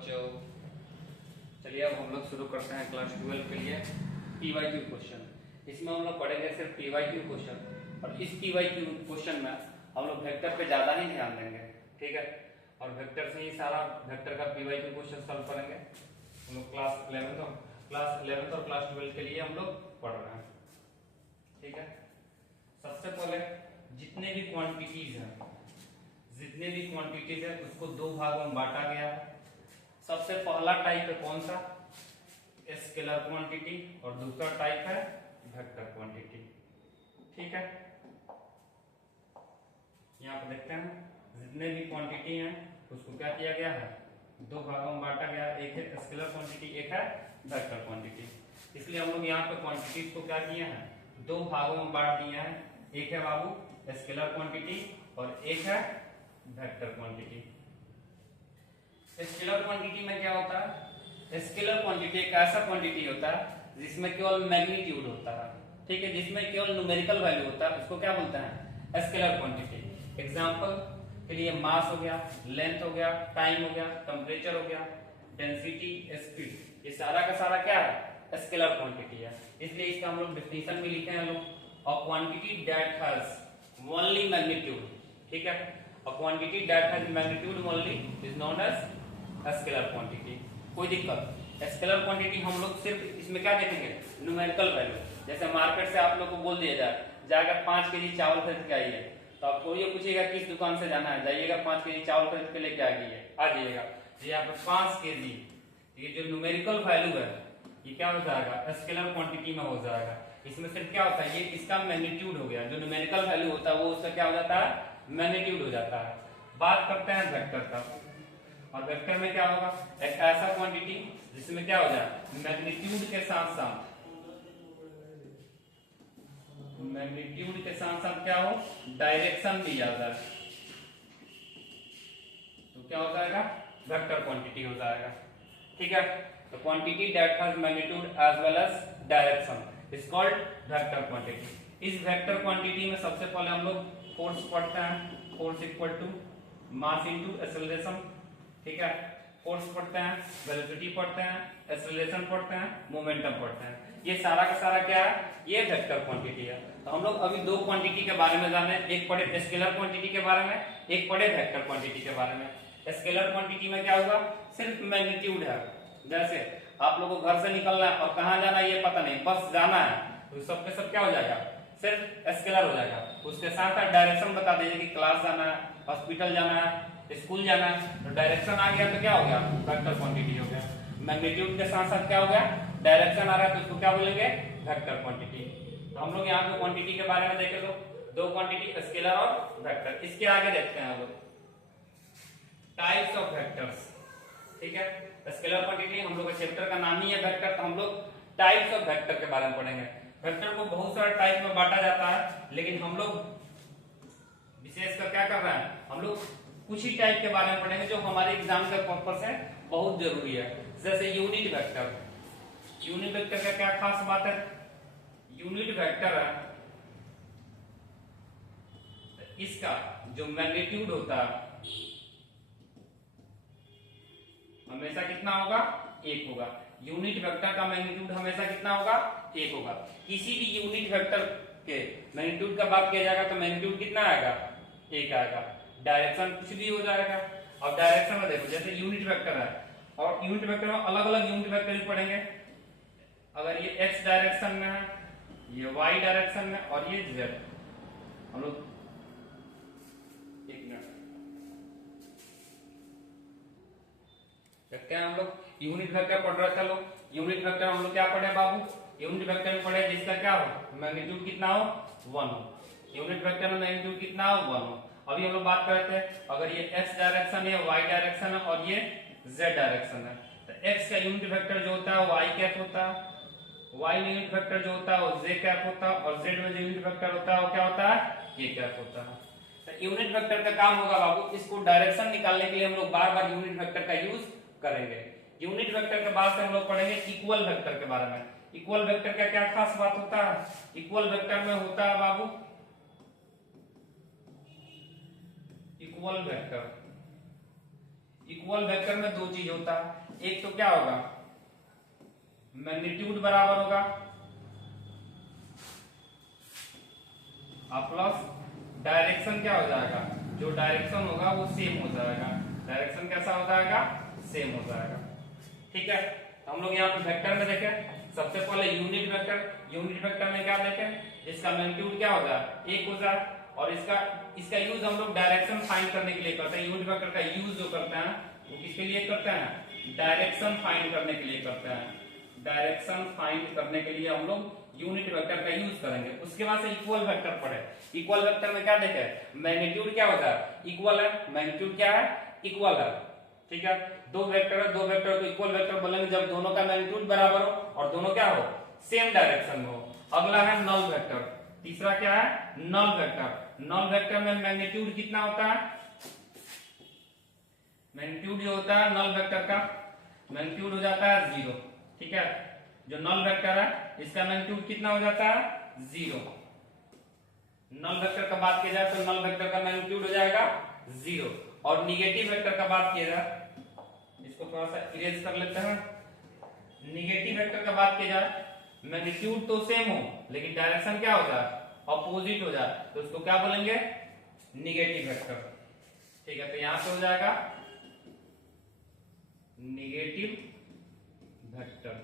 बच्चों, चलिए अब हम लोग शुरू करते हैं क्लास 12 के लिए पीवाईक्यू क्वेश्चन। इसमें हम लोग पढ़ेंगे सिर्फ पीवाईक्यू क्वेश्चन, और इस पीवाईक्यू क्वेश्चन में हम लोग वेक्टर पे ज़्यादा ही ध्यान देंगे, ठीक है। और वेक्टर से ही सारा वेक्टर का पीवाईक्यू क्वेश्चन सॉल्व करेंगे। हम लोग क्लास 11th और क्लास 12 के लिए हम लोग पढ़ रहे हैं, ठीक है। सबसे पहले जितने भी क्वांटिटीज है उसको दो भागों में बांटा गया है। सबसे पहला टाइप है कौन सा, स्केलर क्वांटिटी, और दूसरा टाइप है वेक्टर क्वांटिटी, ठीक है। यहाँ पर देखते हैं जितने भी क्वांटिटी हैं उसको क्या किया गया है, दो भागों में बांटा गया। एक है स्केलर क्वांटिटी, एक है वेक्टर क्वांटिटी। इसलिए हम लोग यहाँ पे क्वांटिटीज को क्या किए हैं, दो भागों में बांट दिए हैं। एक है बाबू स्केलर क्वांटिटी और एक है वेक्टर क्वांटिटी। स्केलर क्वांटिटी में क्या होता है, स्केलर क्वांटिटी एक ऐसा क्वांटिटी होता है जिसमें केवल मैग्नीट्यूड होता है, ठीक है, जिसमें केवल न्यूमेरिकल वैल्यू होता है, उसको क्या बोलते हैं, स्केलर क्वांटिटी। एग्जांपल के लिए मास हो गया, लेंथ हो गया, टाइम हो गया, टेम्परेचर हो गया, डेंसिटी, स्पीड, ये सारा का सारा क्या है, स्केलर क्वांटिटी है। इसलिए इसका हम लोग डेफिनेशन में लिखे हैं लोग, a quantity that has only magnitude, ठीक है। A quantity that has magnitude only is known as scalar quantity. कोई दिक्कत, स्केलर क्वांटिटी हम लोग सिर्फ इसमें क्या देखेंगे, न्यूमेरिकल वैल्यू। जैसे मार्केट से आप लोग को बोल दिया जाए जाकर 5 केजी चावल खरीद के आइए, तो आपको ये पूछेगा किस दुकान से जाना है, जाइएगा 5 केजी चावल खरीद के लेके आ जाइएगा। यहाँ पे 5 केजी, ये जो न्यूमेरिकल वैल्यू है ये क्या हो जाएगा, स्केलर क्वांटिटी में हो जाएगा। इसमें सिर्फ क्या होता है, ये इसका मैग्नीट्यूड हो गया, जो न्यूमेरिकल वैल्यू होता है वो उसका क्या हो जाता है, मैग्नीट्यूड हो जाता है। बात करते हैं वेक्टर का, और वेक्टर में क्या होगा, एक ऐसा क्वांटिटी जिसमें क्या हो जाए, मैग्नीट्यूड के साथ साथ क्या हो, डायरेक्शन दी जाता है, तो क्या हो जाएगा, वेक्टर क्वांटिटी हो जाएगा, ठीक है। तो quantity that has magnitude as well as direction is called vector quantity. इस वेक्टर क्वांटिटी में सबसे पहले हम लोग फोर्स पढ़ते हैं, force equal to mass into acceleration, ठीक है। फोर्स पढ़ते हैं, वेलोसिटी पढ़ते हैं, एक्सेलरेशन पढ़ते हैं, मोमेंटम पढ़ते हैं। ये सारा का सारा क्या है, ये वेक्टर क्वांटिटी है। तो हम लोग अभी दो क्वांटिटी के बारे में जाने, एक पढ़े स्केलर क्वांटिटी के बारे में, एक पढ़े वेक्टर क्वांटिटी के बारे में। स्केलर क्वांटिटी में क्या होगा, सिर्फ मैग्नीट्यूड है। जैसे आप लोगों को घर से निकलना है और कहाँ जाना है ये पता नहीं, बस जाना है, तो सब के सब क्या हो जाएगा, सिर्फ स्केलर हो जाएगा। उसके साथ साथ डायरेक्शन बता दीजिए कि क्लास जाना है, हॉस्पिटल जाना है, स्कूल जाना है, तो डायरेक्शन आ गया तो क्या हो गया, वेक्टर क्वांटिटी हो गया। मैग्नीट्यूड के साथ साथ क्या हो गया, डायरेक्शन आ रहा है, तो इसको क्या बोलेंगे, वेक्टर क्वांटिटी। तो हम लोग यहाँ पे क्वांटिटी के बारे में देखे, तो दो क्वांटिटी स्केलर और वेक्टर। इसके आगे देखते हैं हम लोग टाइप्स ऑफ वेक्टर्स, ठीक है। स्केलर क्वांटिटी हम लोग का चैप्टर का नाम ही है वेक्टर, तो हम लोग टाइप्स ऑफ वेक्टर के बारे में पढ़ेंगे। वेक्टर को बहुत सारे टाइप में बांटा जाता है, लेकिन हम लोग विशेषकर क्या कर रहे हैं, हम लोग कुछ ही टाइप के बारे में पढ़ेंगे जो हमारे एग्जाम के पर्पस से बहुत जरूरी है। जैसे यूनिट वेक्टर। यूनिट वेक्टर का क्या खास बात है, यूनिट वेक्टर है, इसका जो मैग्नीट्यूड होता है हमेशा कितना होगा, 1 होगा। यूनिट वेक्टर का मैग्नीट्यूड हमेशा कितना होगा, 1 होगा। किसी भी यूनिट वेक्टर के मैग्नीट्यूड का बात किया जाएगा तो मैग्नीट्यूड कितना आएगा, 1 आएगा। डायरेक्शन कुछ भी हो जाएगा। अब डायरेक्शन में देखो, जैसे यूनिट वेक्टर है, और यूनिट वेक्टर में अलग अलग यूनिट वेक्टर भी पढ़ेंगे। अगर ये x डायरेक्शन में है, ये y डायरेक्शन में, और ये z, हम लोग एक मिनट देखते हैं। हम लोग यूनिट वेक्टर पढ़ रहे थे लोग, यूनिट वेक्टर हम लोग क्या पढ़े बाबू, यूनिट वेक्टर में पढ़े जिसका क्या हो, मैग्नीट्यूड कितना हो, 1 हो। यूनिट वेक्टर में मैग्नीट्यूड कितना हो, 1 हो। अभी हम लोग बात कर रहे थे, अगर ये x डायरेक्शन है, y डायरेक्शन है, और ये z डायरेक्शन है, तो x का यूनिट वेक्टर जो होता है वो y कैप होता है, y यूनिट वेक्टर जो होता है वो z कैप होता है, और z में जो यूनिट वेक्टर होता है वो क्या होता है, k कैप होता है। तो यूनिट वेक्टर का काम होगा बाबू, इसको डायरेक्शन निकालने के लिए हम लोग बार बार यूनिट वेक्टर का यूज करेंगे। यूनिट वेक्टर के बाद से हम लोग पढ़ेंगे इक्वल वेक्टर के बारे में। इक्वल वेक्टर का क्या खास बात होता है, इक्वल वेक्टर में होता है बाबू, इक्वल वेक्टर इक्वल वेक्टर में दो चीज होता है, एक तो क्या होगा, मैग्नीट्यूड बराबर होगा और प्लस डायरेक्शन क्या हो जाएगा, जो डायरेक्शन होगा वो सेम हो जाएगा, डायरेक्शन कैसा हो जाएगा, सेम हो जाएगा। ठीक है, तो हम लोग यहाँ पे वेक्टर में देखें, सबसे पहले यूनिट वेक्टर में क्या देखें, इसका मैग्नीट्यूड क्या हो जाए, एक हो जाए, और इसका यूज हम लोग डायरेक्शन फाइंड करने के लिए करते हैं। यूनिट वेक्टर का यूज जो करते हैं वो किसके लिए करते हैं, डायरेक्शन फाइंड करने के लिए करते हैं। डायरेक्शन फाइंड करने के लिए हम लोग यूनिट वेक्टर का यूज करेंगे। उसके बाद से इक्वल वेक्टर पढ़े, इक्वल वेक्टर में क्या देखे, मैग्नीट्यूड क्या होता है, इक्वल है, मैग्नीट्यूड क्या है, इक्वल है। ठीक है, दो वेक्टर है, दो वेक्टर को इक्वल वेक्टर बोलेंगे जब दोनों का मैग्नीट्यूड बराबर हो और दोनों क्या हो, सेम डायरेक्शन में हो। अगला है नल वेक्टर, तीसरा क्या है, नल वेक्टर। नल वेक्टर में मैग्नीट्यूड कितना होता है, मैग्नीट्यूड जो होता है नल वेक्टर का मैग्नीट्यूड हो जाता है 0। ठीक है, जो नल वेक्टर है इसका मैग्नीट्यूड कितना हो जाता है, 0। नल वेक्टर का बात किया जाए तो नल वेक्टर का मैग्नीट्यूड हो जाएगा 0। और निगेटिव वेक्टर का बात किया जाए, इसको थोड़ा सा इरेज कर लेते हैं। निगेटिव वेक्टर का बात किया जाए, मैग्नीट्यूड तो सेम हो लेकिन डायरेक्शन क्या हो जाए, ऑपोजिट हो जाए, तो उसको क्या बोलेंगे, निगेटिव वेक्टर। ठीक है, तो यहां पे हो जाएगा निगेटिव वेक्टर।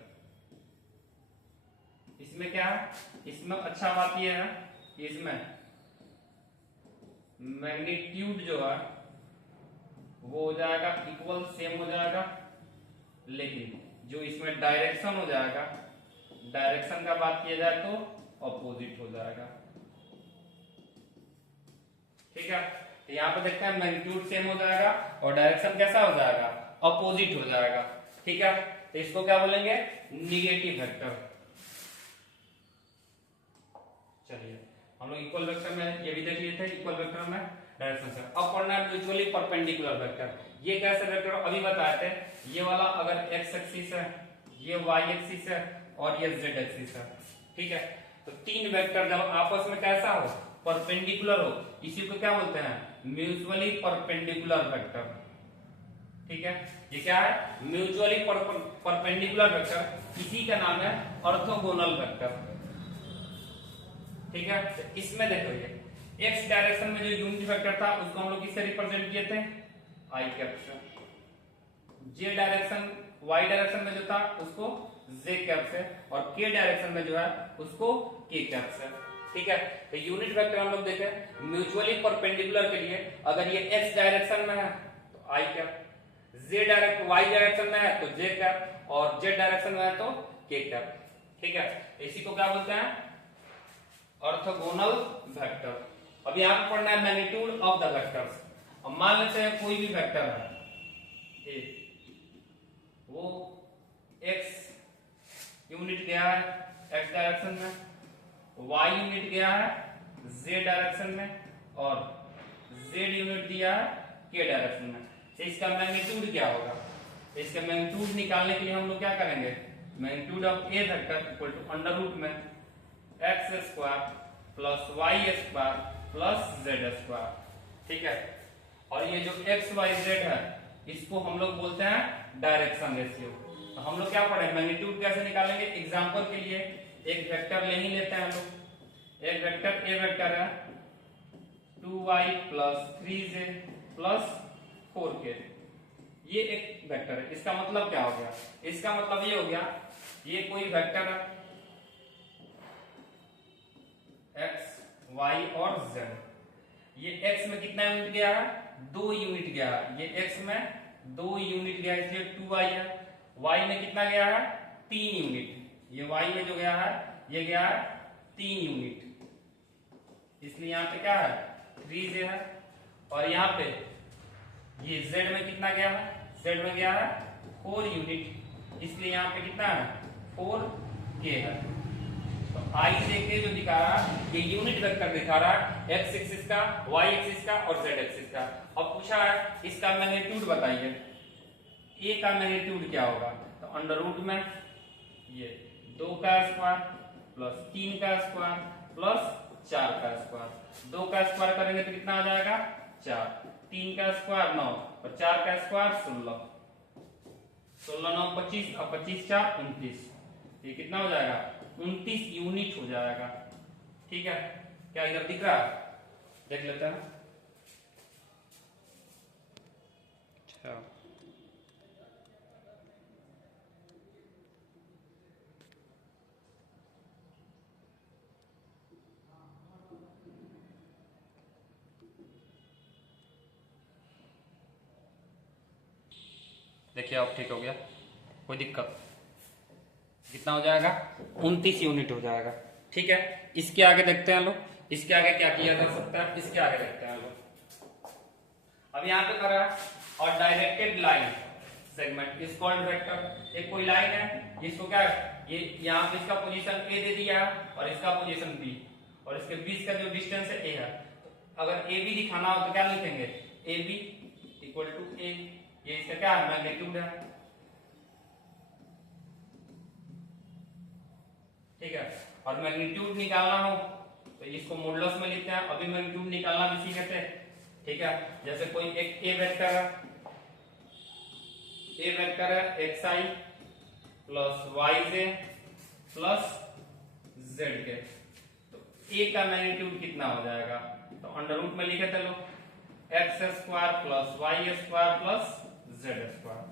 इसमें क्या है, इसमें अच्छा बात यह है कि इसमें मैग्नीट्यूड जो है वो हो जाएगा इक्वल, सेम हो जाएगा, लेकिन जो इसमें डायरेक्शन हो जाएगा, डायरेक्शन का बात किया जाए तो ऑपोजिट हो जाएगा। ठीक है, तो यहां पे देखते हैं मैग्नीट्यूड सेम हो जाएगा और डायरेक्शन कैसा हो जाएगा, ऑपोजिट हो जाएगा। ठीक है, तो इसको क्या बोलेंगे, निगेटिव वेक्टर। चलिए हम लोग इक्वल वेक्टर में ये भी देख लिए थे, इक्वल वेक्टर में डायरेक्शन से। अब पढ़ना है म्यूचुअली परपेंडिकुलर वेक्टर। ये कैसे वेक्टर अभी बताए थे, ये वाला अगर एक्स एक्सिस है, ये वाई एक्सिस है और ये जेड एक्सिस है। ठीक है, तो तीन वेक्टर जब आपस में कैसा हो, परपेंडिकुलर हो, इसी को क्या बोलते हैं, म्यूचुअली परपेंडिकुलर वेक्टर। ठीक है, ये क्या है, म्यूचुअली परपेंडिकुलर वेक्टर, इसी का नाम है ऑर्थोगोनल वेक्टर। ठीक है, तो इसमें देखो ये एक्स डायरेक्शन में जो यूनिट वेक्टर था उसको हम लोग किससे रिप्रेजेंट किए थे, आई कैप से। जे डायरेक्शन वाई डायरेक्शन में जो था उसको जे कैप से, और के डायरेक्शन में जो है उसको के कैप से। ठीक है, तो यूनिट वेक्टर हम लोग देखे म्यूचुअली परपेंडिकुलर के लिए, अगर ये एक्स डायरेक्शन में है तो आई कैप, वाई डायरेक्शन में है तो जे कैप, और जेड डायरेक्शन में है तो के कैप। ठीक है, इसी को क्या बोलते हैं, ऑर्थोगोनल वेक्टर। अब यहां पर पढ़ना है मैग्नीट्यूड ऑफ द वेक्टर्स। अब मान लेते हैं कोई भी वेक्टर है ए, वो x यूनिट गया है x डायरेक्शन में, y यूनिट गया है z डायरेक्शन में, और z यूनिट दिया है k डायरेक्शन में। तो इसका मैग्नीट्यूड क्या होगा, इसका मैग्नीट्यूड निकालने के लिए हम लोग क्या करेंगे, magnitude of a vector equal to under root में x square plus y square plus z square. ठीक है, और ये जो एक्स वाई जेड है इसको हम लोग बोलते हैं डायरेक्शन रेशियो। तो हम लोग क्या पढ़े, मैग्नीट्यूड कैसे निकालेंगे, एग्जांपल के लिए एक वेक्टर ले ही लेते हैं हम लोग। एक वेक्टर ए वेक्टर है 2y plus 3z plus 4k, ये एक वेक्टर है। इसका मतलब क्या हो गया, इसका मतलब ये हो गया, ये कोई वेक्टर है x y और z, ये x में कितना यूनिट गया है, 2 यूनिट गया है, ये x में 2 यूनिट गया इसलिए 2y है। y में कितना गया है, 3 यूनिट, ये y में जो गया है ये गया है 3 यूनिट, इसलिए यहाँ पे क्या है 3j है। और यहाँ पे ये z में कितना गया है, z में गया है 4 यूनिट, इसलिए यहाँ पे कितना है 4k है। तो आई देखिए जो दिखा रहा है ये यूनिट वेक्टर दिखा रहा है, एक्स एक्सिस का, वाई एक्सिस का और जेड एक्सिस का। अब पूछा है इसका मैग्नीट्यूड बताइए, ए का मैग्नीट्यूड क्या होगा, तो अंडर रूट में ये 2 का स्क्वायर प्लस 3 का स्क्वायर प्लस 4 का स्क्वायर, 2 का स्क्वायर करेंगे तो कितना आ जाएगा 4, 3 का स्क्वायर 9 और 4 का स्क्वायर 16, 16 9 25 और 25 4 29। ये कितना हो जाएगा? 29 यूनिट हो जाएगा। ठीक है, क्या इधर दिख रहा है? देख लेते हैं। अच्छा, देखिए अब ठीक हो गया, कोई दिक्कत? कितना हो जाएगा? 29 यूनिट हो जाएगा। ठीक है, इसके आगे देखते हैं लोग, इसके आगे क्या किया जा सकता है, इसके आगे देखते हैं लोग। अब यहाँ पे करा और directed line segment is called vector. एक कोई लाइन है, इसको क्या ये यहाँ पे इसका पोजीशन ए दे दिया और इसका पोजीशन बी, और इसके बीच का जो डिस्टेंस है ए है। तो अगर ए बी दिखाना हो तो क्या लिखेंगे? ए बी इक्वल टू ए, ये इसका क्या है? मैग्नीट्यूड है। ठीक है, और मैग्नीट्यूड निकालना हो तो इसको मॉडुलस में लिखते हैं। अभी मैग्नीट्यूड निकालना भी सीखे थे। ठीक है, जैसे कोई एक ए वेक्टर है, ए वेक्टर है xi plus yj plus zk, तो ए का मैग्नीट्यूड कितना हो जाएगा? तो अंडर रूट में लिखे थे लोग, x square plus y square plus z square.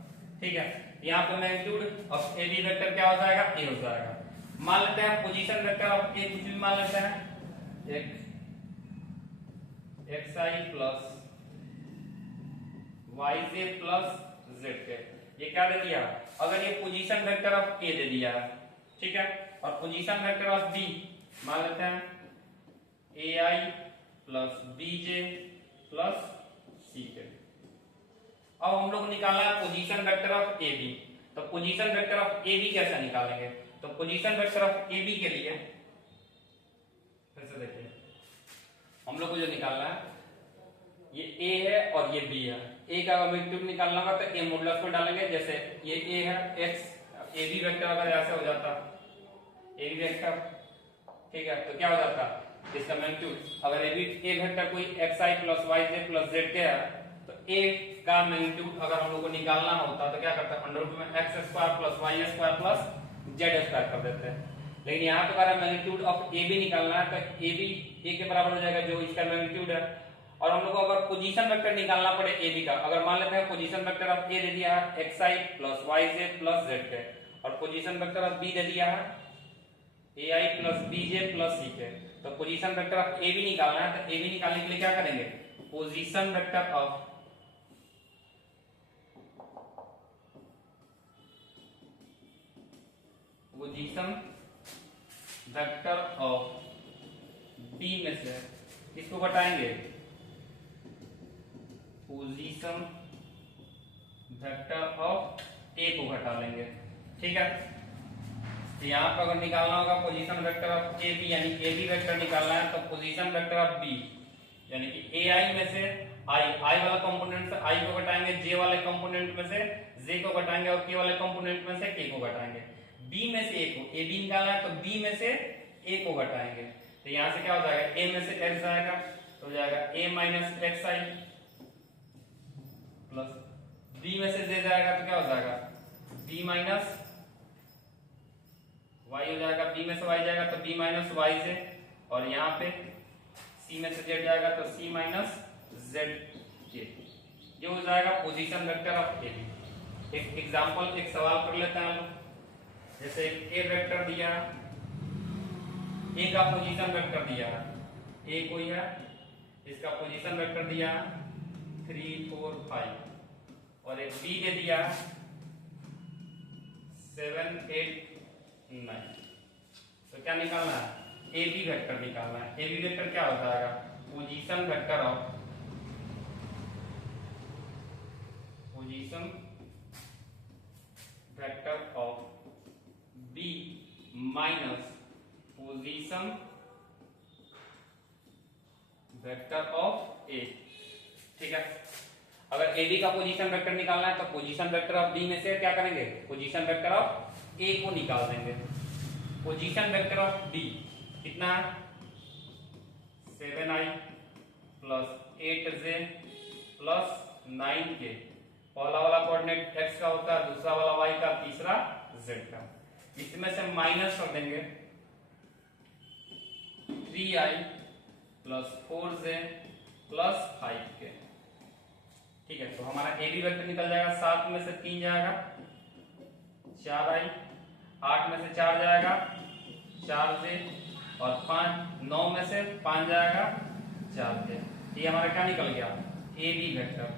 ठीक है, यहाँ पे magnitude of A B vector क्या हो जाएगा? ए हो जाएगा। मान लेते हैं पोजीशन वेक्टर ऑफ ए कुछ भी मान लेते हैं, एक xi plus yj plus zk। ये क्या दे दिया? अगर ये पोजीशन वेक्टर ऑफ ए दे दिया है, ठीक है, और पोजीशन वेक्टर ऑफ बी मान लेते हैं ai plus bj plus ck। अब हम लोग निकालना है position vector of A B. तो position vector of A B कैसे निकालेंगे? तो position vector of A B के लिए फिर से देखिए, हम लोग को जो निकालना है, ये ए है और ये बी है। ए का मैग्नीट्यूड निकालना होगा तो ए मॉडुलस में डालेंगे। जैसे ये ए है, एक्स ए बी वेक्टर अगर ऐसे हो जाता ए बी वेक्टर, ठीक है, तो क्या हो जाता इसका मैग्नीट्यूड? अगर ए वेक्टर कोई xi plus yj plus zk है, तो ए का मैग्नीट्यूड अगर हम लोग को निकालना होता तो क्या करता? अंडर रूट में x square plus y square plus z square कर देते हैं। लेकिन यहाँ पे हमारा मैग्नीट्यूड ऑफ ए बी निकालना है, तो ए बी ए के बराबर हो जाएगा जो इसका मैग्नीट्यूड है। और हम लोग को अगर पोजीशन वेक्टर निकालना पड़े ए बी का, अगर मान लेते हैं पोजीशन वेक्टर ऑफ ए दे दिया है xi plus yj plus zk, और पोजीशन वेक्टर ऑफ बी दे दिया है ai plus bj plus ck, तो position vector of A B निकालना है। तो ए बी निकालने के लिए क्या करेंगे? पोजीशन वेक्टर ऑफ बी में से किसको घटाएंगे? पोजीशन वेक्टर ऑफ ए को घटा लेंगे। ठीक है, तो यहाँ पर अगर निकालना होगा position vector of A B, यानी ए बी वेक्टर निकालना है, तो पोजीशन वेक्टर ऑफ बी यानी कि ए आई में से आई वाला कंपोनेंट से आई को घटाएंगे, जे वाले कंपोनेंट में से जे को घटाएंगे, और के वाले कंपोनेंट में से के को घटाएंगे। बी में से ए को, ए बी निकालना है तो बी में से ए को घटाएंगे। तो यहाँ से क्या हो जाएगा? ए में से एक्स जाएगा तो हो जाएगा ए माइनस एक्स आई, प्लस बी में से जे जाएगा तो क्या हो जाएगा? बी माइनस वाई हो जाएगा, बी में से वाई जाएगा तो बी माइनस वाई से, और यहाँ पे सी में से जेड जाएगा तो सी माइनस जेड के। ये हो जाएगा position vector of A B. एक एग्जांपल, एक सवाल कर लेते हैं हम लोग। जैसे ए वेक्टर दिया, ए का पोजीशन वेक्टर दिया, ए कोई है, इसका पोजीशन वेक्टर दिया 3 4 5, और एक बी दे दिया 7 8 9। तो क्या निकालना है? ए बी वेक्टर निकालना है। ए बी वेक्टर क्या हो जाएगा? Position vector of B minus position vector of A. ठीक है, अगर ए बी का पोजीशन वेक्टर निकालना है तो पोजीशन वेक्टर ऑफ बी में से क्या करेंगे? पोजीशन वेक्टर ऑफ ए को निकाल देंगे। पोजीशन वेक्टर ऑफ बी कितना है? 7i plus 8j plus 9k, पहला वाला कोऑर्डिनेट x का होता है, दूसरा वाला y का, तीसरा z का। इसमें से माइनस कर देंगे 3i plus 4j plus 5k। ठीक है, तो हमारा ए बी वेक्टर निकल जाएगा, 7 में से 3 जाएगा 4i, 8 में से 4 जाएगा 4j, और 9 में से 5 जाएगा 4j। ये हमारा क्या निकल गया, ए बी वेक्टर।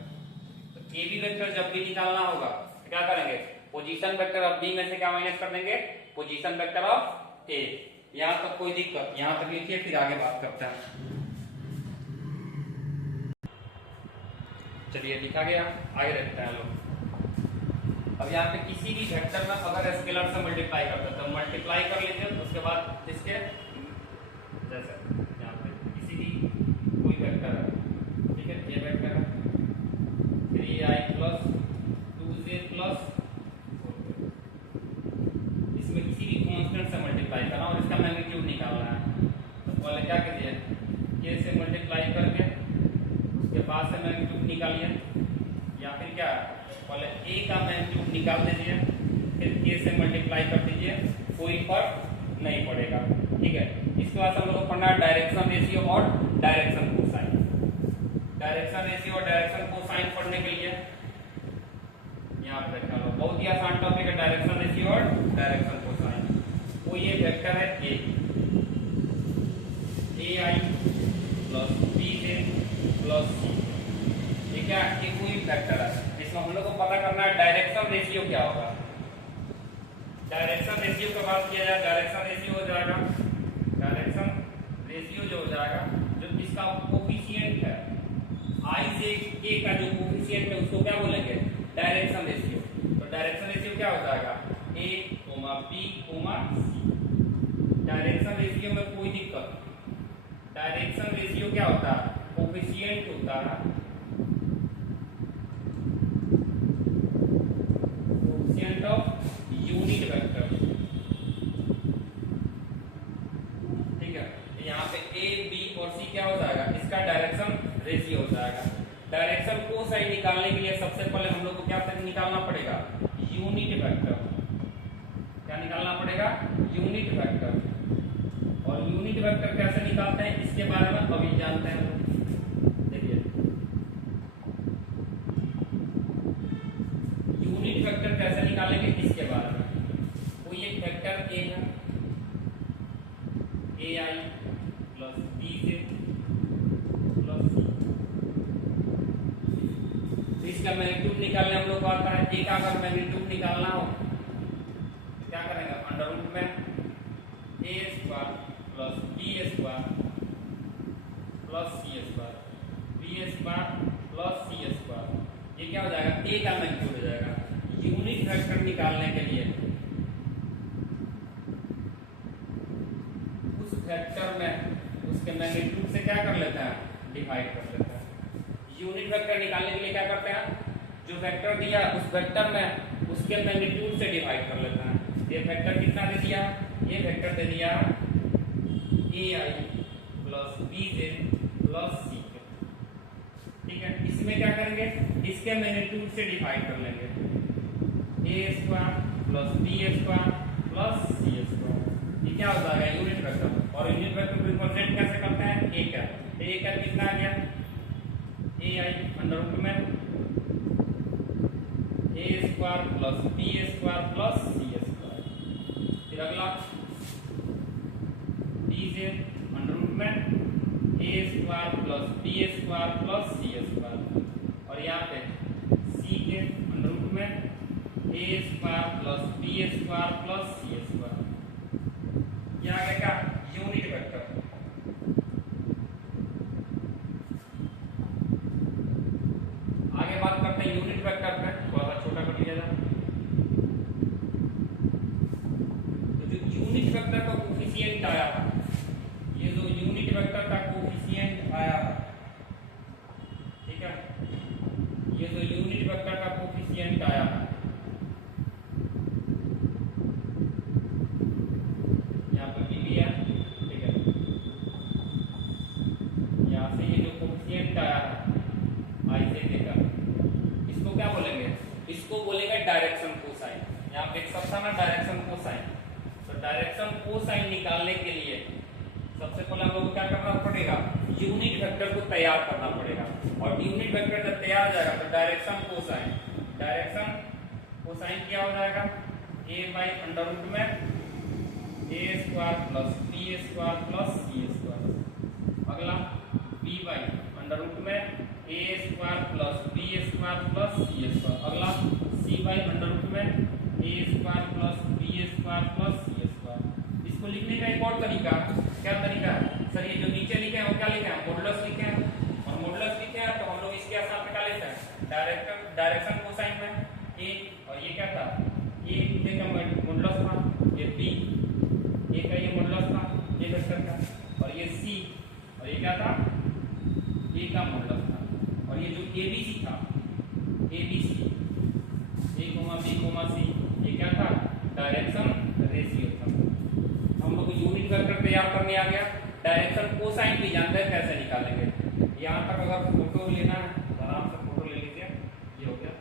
तो ए बी वेक्टर जब भी निकालना होगा तो क्या करेंगे, पोजीशन वेक्टर ऑफ बी में से क्या माइनस कर देंगे, पोजीशन वेक्टर ऑफ ए। यहां तक कोई दिक्कत, यहां तक लिखिए, फिर आगे बात करते हैं। चलिए लिखा गया, आगे रखते हैं लोग। अब यहाँ पे किसी भी वेक्टर में अगर स्केलर से मल्टीप्लाई करते हैं तो मल्टीप्लाई कर लेते हैं, उसके बाद इसके जैसे यहाँ पे किसी भी कोई वेक्टर है, ठीक है, ये वेक्टर है 3i plus 2j plus 4j, इसमें किसी भी कांस्टेंट से मल्टीप्लाई करना और इसका मैग्नीट्यूड निकालना है। तो पहले क्या करिए, k से मल्टीप्लाई करके उसके बाद से मैग्नीट्यूड निकालिए, या फिर क्या, पहले a का मैग्नीट्यूड निकाल दीजिए, फिर k से मल्टीप्लाई कर दीजिए, कोई फर्क नहीं पड़ेगा। ठीक है, इसके बाद हम लोग को पढ़ना है डायरेक्शन रेशियो और डायरेक्शन कोसाइन। डायरेक्शन रेशियो और डायरेक्शन कोसाइन पढ़ने के लिए यहाँ पे देखा लो, बहुत ही आसान टॉपिक है डायरेक्शन रेशियो और डायरेक्शन कोसाइन। वो ये वेक्टर है ai plus bj plus c, ये क्या, ये कोई वेक्टर है, इसमें हम लोग को पता करना है डायरेक्शन रेशियो क्या होगा। डायरेक्शन रेशियो का बात किया जाए, डायरेक्शन रेशियो हो जाएगा, डायरेक्शन रेशियो जो हो जाएगा, जो इसका कोफिशिएंट है i से k का जो कोफिशिएंट है उसको क्या बोलेंगे, डायरेक्शन रेशियो। तो डायरेक्शन रेशियो क्या हो जाएगा, a, b, c। Direction ratio में कोई दिक्कत, डायरेक्शन रेशियो क्या होता है, कोफिशिएंट होता है, कोफिशिएंट ऑफ यूनिट वेक्टर। ठीक है, यहाँ पे a, b और c क्या हो जाएगा, इसका डायरेक्शन रेशियो हो जाएगा। डायरेक्शन कोसाइन निकालने के लिए सबसे पहले हम लोग को क्या निकालना पड़ेगा, यूनिट वेक्टर। क्या निकालना पड़ेगा, यूनिट वेक्टर। और यूनिट वेक्टर कैसे निकालते हैं इसके बारे में अभी जानते हैं। देखिए, यूनिट वेक्टर कैसे निकालेंगे इसके बारे में। कोई एक वेक्टर a है, ai plus bj plus c, इसका मैग्नीट्यूड निकालने हम लोग को आता है। a का अगर मैग्नीट्यूड निकालना हो तो क्या करेंगे, अंडर रूट में a square plus b square plus c square, b square plus c square, ये क्या हो जाएगा, a का मैग्नीट्यूड हो जाएगा। यूनिट वेक्टर निकालने के लिए उस वेक्टर में उसके मैग्नीट्यूड से क्या कर लेते हैं, डिवाइड कर लेते हैं। यूनिट वेक्टर निकालने के लिए क्या करते हैं, जो वेक्टर दिया उस वेक्टर में उसके मैग्नीट्यूड से डिवाइड कर लेते हैं। ये वेक्टर कितना दे दिया, ये वेक्टर दे दिया ai plus bj plus c। ठीक है, इसमें क्या करेंगे, इसके मैग्नीट्यूड से डिवाइड कर लेंगे, a square plus b square plus c square. ये क्या हो जाएगा, यूनिट वेक्टर। और यूनिट वेक्टर को रिप्रेजेंट कैसे करते हैं, a कैप। a कैप कितना आ गया, ai अंडर रूट में a square plus b square plus c square. फिर अगला bj अंडर रूट में a square plus b square plus c square. और यहाँ पे c के अंडर रूट में a square plus b square plus c square. ये आ गया क्या, यूनिट वेक्टर। आगे बात करते हैं यूनिट वेक्टर पे, थोड़ा सा छोटा कर लिया जाए। तो जो यूनिट वेक्टर का कोफिशिएंट आया था, ये जो यूनिट वेक्टर का कोफिशिएंट आया था, ठीक है, ये जो यूनिट वेक्टर का कोफिशिएंट आया था, यहाँ पर भी लिया यहाँ पे एक सब था ना डायरेक्शन कोसाइन, तो डायरेक्शन कोसाइन निकालने के लिए सबसे पहले हम लोग को क्या करना पड़ेगा, यूनिट वेक्टर को तैयार करना पड़ेगा। और यूनिट वेक्टर जब तैयार हो जाएगा तो डायरेक्शन कोसाइन क्या हो जाएगा, a बाई अंडर रूट में a square plus b square plus c square. अगला b बाई अंडर रूट में a square plus b square plus c square. अगला c बाई अंडर रूट में a square plus b square plus c square. इसको लिखने का एक और तरीका, क्या तरीका है सर, ये जो नीचे लिखे हैं वो क्या लिखे हैं, मॉडुलस लिखे हैं। और मॉडुलस लिखे हैं तो हम लोग इसके साथ क्या लेते हैं, डायरेक्शन कोसाइन में a, और ये क्या था, a का मॉडुलस था, ये b, a का ये मॉडुलस था ये वेक्टर का, और ये c, और ये क्या था, a का मॉडुलस था। और ये जो abc था, abc a, b, c, ये क्या था, डायरेक्शन रेशियो था। हम लोग यूनिट वेक्टर तैयार करने आ गया, डायरेक्शन कोसाइन भी जानते हैं कैसे निकालेंगे। यहाँ तक अगर फोटो लेना है आराम से फोटो ले लीजिए, ये हो गया,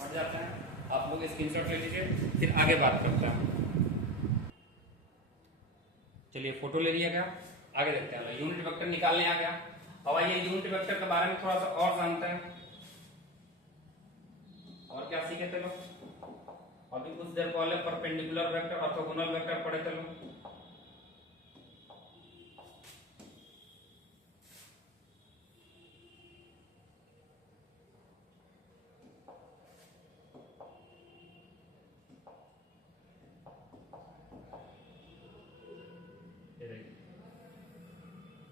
हट जाता है, आप लोग स्क्रीनशॉट ले लीजिए, फिर आगे बात करते हैं। चलिए फोटो ले लिया गया, आगे देखते हैं। यूनिट वेक्टर निकालने आ गया। अब आइए यूनिट वेक्टर के बारे में थोड़ा सा और जानते हैं, और क्या सीखे थे लोग अभी कुछ देर पहले, परपेंडिकुलर वेक्टर, ऑर्थोगोनल वेक्टर पढ़े थे लोग।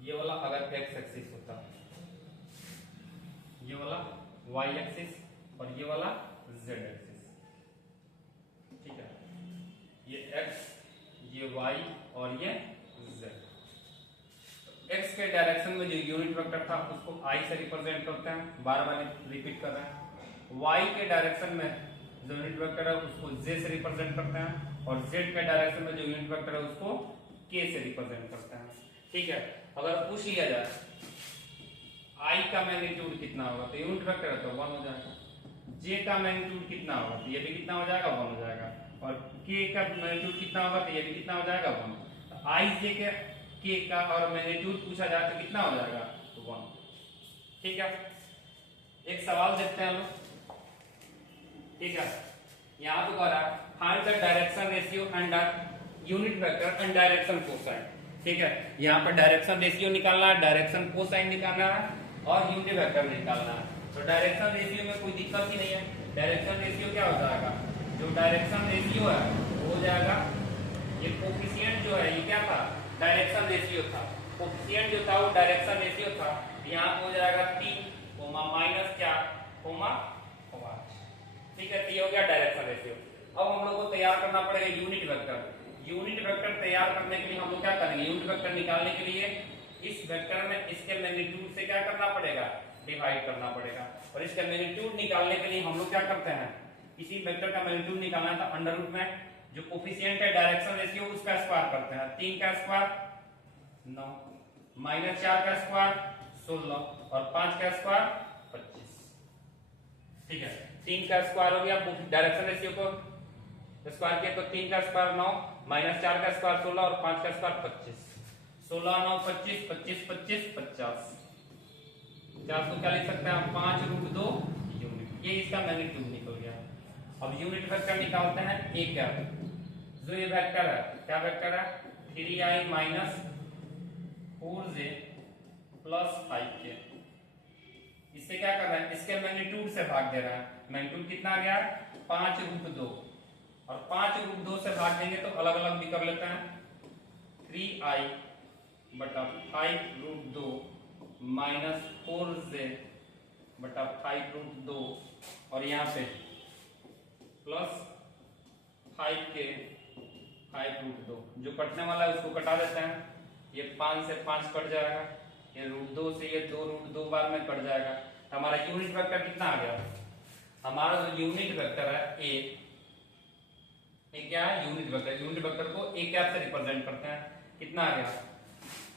ये वाला अगर एक्स एक्सिस होता, ये वाला वाई एक्सिस, और ये वाला जेड एक्सिस, ठीक है, ये एक्स, ये वाई और ये जेड। एक्स के डायरेक्शन में जो यूनिट वेक्टर था उसको आई से रिप्रेजेंट करते हैं, बार बार रिपीट कर रहे हैं। वाई के डायरेक्शन में जो यूनिट वेक्टर है उसको जे से रिप्रेजेंट करते हैं, और जेड के डायरेक्शन में जो यूनिट वेक्टर है उसको के से रिप्रेजेंट करते हैं, ठीक है। अगर पूछ लिया जाए आई का मैग्नीट्यूड कितना होगा, तो यूनिट वेक्टर है तो 1 हो जाएगा। जे का मैग्नीट्यूड कितना होगा तो ये भी कितना हो जाएगा, 1 हो जाएगा। और के का मैग्नीट्यूड कितना होगा तो ये भी कितना हो जाएगा, 1। तो आई जे के का और मैग्नीट्यूड पूछा जाए तो कितना हो जाएगा, तो 1, ठीक है। एक सवाल देखते हैं लोग, ठीक है। यहाँ तो कह रहा है find the direction ratio and unit vector and direction cosine, ठीक है। यहाँ पर डायरेक्शन रेशियो निकालना है, डायरेक्शन कोसाइन निकालना है, और यूनिट वेक्टर निकालना है। तो डायरेक्शन रेशियो में कोई दिक्कत ही नहीं है। डायरेक्शन रेशियो क्या हो जाएगा, जो डायरेक्शन रेशियो है वो हो जाएगा, ये कोफिशिएंट जो है ये क्या था, डायरेक्शन रेशियो था। कोफिशिएंट जो था वो डायरेक्शन रेशियो था, यहाँ हो जाएगा 3 माइनस 4 5, ठीक है। ये हो गया डायरेक्शन रेशियो। अब हम लोग को तैयार करना पड़ेगा यूनिट वेक्टर। यूनिट वेक्टर तैयार करने के लिए हम लोग क्या करेंगे, यूनिट वेक्टर निकालने के लिए इस वेक्टर में इसके मैग्नीट्यूड से क्या करना पड़ेगा, डिवाइड करना पड़ेगा। और इसका मैग्नीट्यूड निकालने के लिए हम लोग क्या करते हैं, किसी वेक्टर का मैग्नीट्यूड निकालना है तो अंडर रूट में जो कोफिशिएंट है डायरेक्शन रेशियो उसका स्क्वायर करते हैं। 3 का स्क्वायर 9, माइनस 4 का स्क्वायर 16, और 5 का स्क्वायर 25, ठीक है। 3 का स्क्वायर हो गया, डायरेक्शन रेशियो को स्क्वायर किया तो 3 का स्क्वायर 9, माइनस 4 का स्क्वायर 16, और 5 का स्क्वायर 25। 16 9 25, 25 25 50, 50 को क्या लिख सकते हैं, 5 रूट 2 यूनिट। ये इसका मैग्नीट्यूड निकल गया। अब यूनिट वेक्टर निकालते हैं ए क्या, जो ये वेक्टर है क्या वेक्टर है, 3i minus 4j plus 5k। इससे क्या कर रहा है, इसके मैग्नीट्यूड से भाग दे रहा है। मैग्नीट्यूड कितना आ गया, 5 रूट 2, और 5 रूट 2 से भाग देंगे तो अलग अलग भी कर लेते हैं। 3i बटा 5 रूट 2 माइनस 4j बटा 5 रूट 2, और यहाँ पे प्लस 5k 5 रूट 2। जो कटने वाला है उसको कटा देते हैं, ये 5 से 5 कट जाएगा, ये रूट 2 से ये 2 रूट 2 बार में कट जाएगा। तो हमारा यूनिट वेक्टर कितना आ गया, हमारा जो यूनिट वेक्टर है ए क्या है, यूनिट वेक्टर। यूनिट वेक्टर को ए कैप से रिप्रेजेंट करते हैं, कितना आ गया,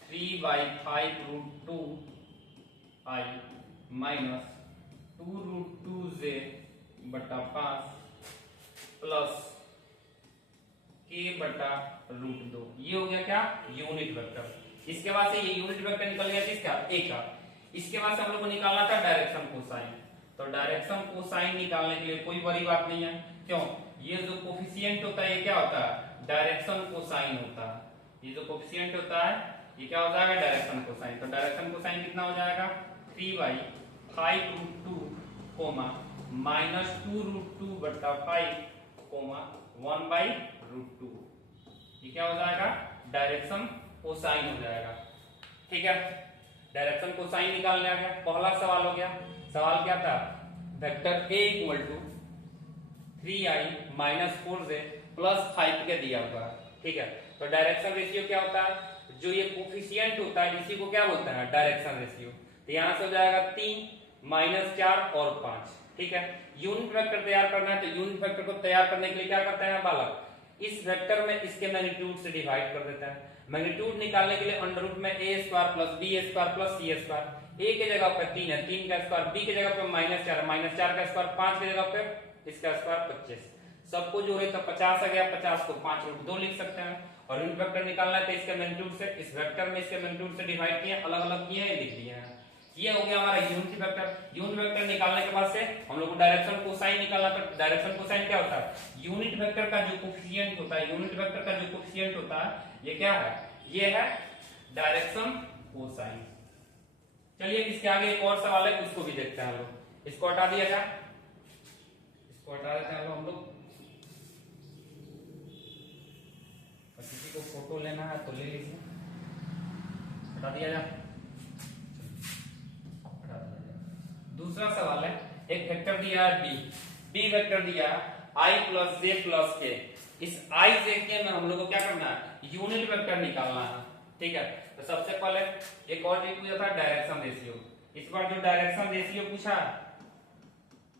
3/5 root 2 i minus 2 root 2j बटा 5 बटा √2। ये हो गया क्या, यूनिट वेक्टर। इसके बाद से ये यूनिट वेक्टर निकल गया किसका, ए का। इसके बाद से हम लोग को निकालना था डायरेक्शन कोसाइन। तो डायरेक्शन कोसाइन निकालने के लिए कोई बड़ी बात नहीं है, क्यों, ये जो कोफिशिएंट होता है ये क्या होता है, डायरेक्शन कोसाइन होता है। ये जो कोफिशिएंट होता है ये क्या हो जाएगा, डायरेक्शन कोसाइन। तो डायरेक्शन कोसाइन कितना हो जाएगा, 3/5√2 -2√2 बटा 5 1/√2। ये क्या हो जाएगा, डायरेक्शन कोसाइन हो जाएगा। ठीक है, डायरेक्शन कोसाइन निकालने आ गया। पहला सवाल हो गया। सवाल क्या था, vector a equal to 3i - 4j + 5 के दिया हुआ है। ठीक है, तो डायरेक्शन रेशियो क्या होता है, जो ये कोफिशिएंट होता है इसी को क्या बोलते हैं, डायरेक्शन रेशियो। तो यहां से हो जाएगा 3 -4 और 5। ठीक है, यूनिट वेक्टर तैयार करना है, तो यूनिट वेक्टर को तैयार करने के लिए क्या करते हैं बालक, इस वेक्टर में इसके मैग्नीट्यूड से डिवाइड कर देता है। मैग्नीट्यूड निकालने के लिए अंडर रूट में a² + b² + c²। a के जगह पर 3 है, 3 का स्क्वायर, b के जगह पर -4 है, -4 का स्क्वायर, 5 के जगह पर इसका स्क्वायर 25। सबको जोड़े तो 50 आ गया, 50 को 5√2 लिख सकते हैं। और यूनिट वेक्टर निकालना है तो इसके मैग्नीट्यूड से, इस वेक्टर में इसके मैग्नीट्यूड से डिवाइड किए, अलग अलग किए हैं, लिख दिए हैं। ये हो गया हमारा यूनिट वेक्टर। यूनिट वेक्टर निकालने के बाद से हम लोग को डायरेक्शन कोसाइन निकालना। तो डायरेक्शन कोसाइन क्या होता है, यूनिट वेक्टर का जो कोफिशिएंट होता है, यूनिट वेक्टर का जो कोफिशिएंट होता है ये क्या है, ये है डायरेक्शन कोसाइन। चलिए इसके आगे एक और सवाल है, उसको भी देखते हैं हम लोग। इसको हटा दिया जाए, इसको हटा देते हैं हम लोग। किसी को फोटो लेना है तो ले लीजिए, हटा दिया जाए। दूसरा सवाल है, एक वेक्टर दिया है बी वेक्टर दिया है i + j + k। इस i j k में हम लोग को क्या करना है, यूनिट वेक्टर निकालना है। ठीक है, तो सबसे पहले एक और चीज पूछा था, डायरेक्शन रेशियो। इस बार जो डायरेक्शन रेशियो पूछा,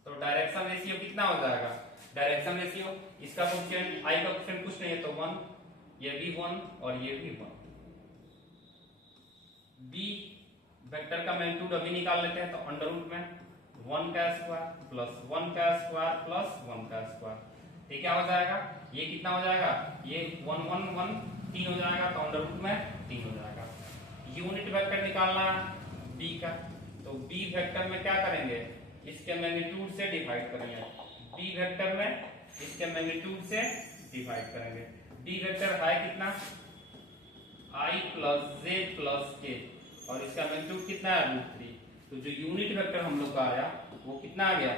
तो डायरेक्शन रेशियो कितना हो जाएगा, डायरेक्शन रेशियो इसका कोएफिशिएंट i का कोएफिशिएंट कुछ नहीं है तो 1, ये भी 1 और ये भी 1। बी वेक्टर का मैग्नीट्यूड अभी निकाल लेते हैं, तो अंडर रूट में 1 का स्क्वायर + 1 का स्क्वायर + 1 का स्क्वायर। ये क्या हो जाएगा, ये कितना हो जाएगा, ये 1 1 1 3 हो जाएगा, तो अंडर रूट में 3 हो जाएगा। यूनिट वेक्टर निकालना है बी का, तो बी वेक्टर में क्या करेंगे, इसके मैग्नीट्यूड से डिवाइड करेंगे। बी वेक्टर में इसके मैग्नीट्यूड से डिवाइड करेंगे। बी वेक्टर है कितना, i + j + k, और इसका मैग्नीट्यूड कितना है, √3। तो जो यूनिट वेक्टर हम लोग का आया वो कितना आ गया,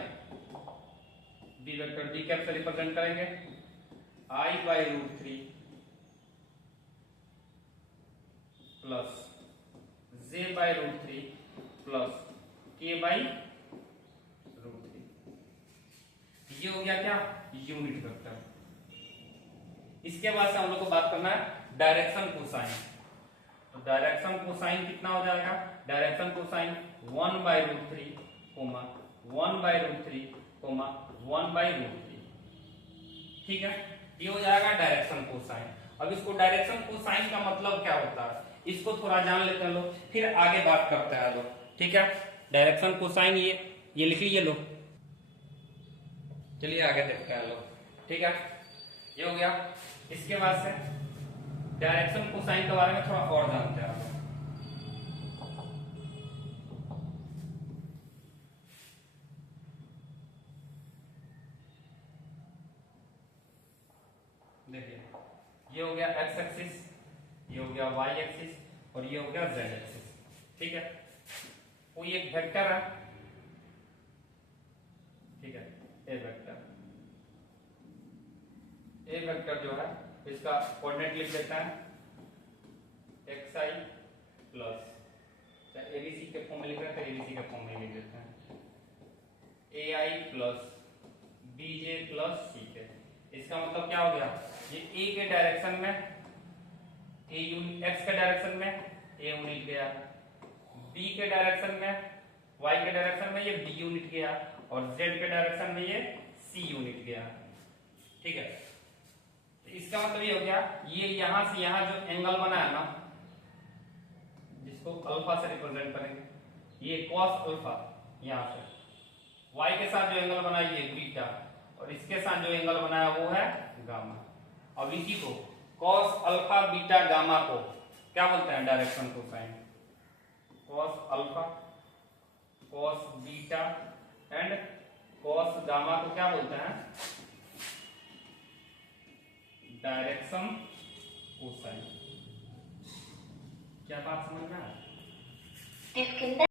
बी वेक्टर बी कैप से रिप्रेजेंट करेंगे i/√3 + j/√3 + k/√3। ये हो गया क्या, यूनिट वेक्टर। इसके बाद से हम लोग को बात करना है डायरेक्शन कोसाइन। तो डायरेक्शन कोसाइन कितना हो जाएगा, डायरेक्शन कोसाइन 1/√3, 1/√3, 1/√3। ठीक है, ये हो जाएगा डायरेक्शन कोसाइन। अब इसको डायरेक्शन कोसाइन का मतलब क्या होता है, इसको थोड़ा जान लेते हैं लोग, फिर आगे बात करते हैं लोग। ठीक है, डायरेक्शन कोसाइन ये लिख लीजिए लोग। चलिए आगे देखते हैं लोग। ठीक है, ये हो गया। इसके बाद से डायरेक्शन कोसाइन के बारे में थोड़ा और जानते हैं। देखिए, ये हो गया x एक्सिस, ये हो गया y एक्सिस और ये हो गया z एक्सिस। ठीक है, कोई एक वेक्टर है, ठीक है, ए वेक्टर जो है इसका कोऑर्डिनेट लिख देता है xi प्लस, एबीसी के फॉर्म में लिख रहे थे, एबीसी के फॉर्म में लिख देते हैं ai plus bj plus ck। इसका मतलब क्या हो गया, ये a के डायरेक्शन में a यूनिट, x के डायरेक्शन में a यूनिट गया, b के डायरेक्शन में y के डायरेक्शन में ये b यूनिट गया और z के डायरेक्शन में ये c यूनिट गया। ठीक है, इसका मतलब ये हो गया, ये यहां से यहां जो एंगल बना है ना, जिसको अल्फा से रिप्रेजेंट करेंगे, ये cos अल्फा, यहां से y के साथ जो एंगल बना है ये बीटा, और इसके साथ जो एंगल बना है वो है गामा। अब इसी को कॉस अल्फा बीटा गामा को क्या बोलते हैं? Direction cosine. Cos alpha, cos beta and cos gamma को क्या बोलते हैं? Direction cosine. क्या बात समझ में आ रहा है?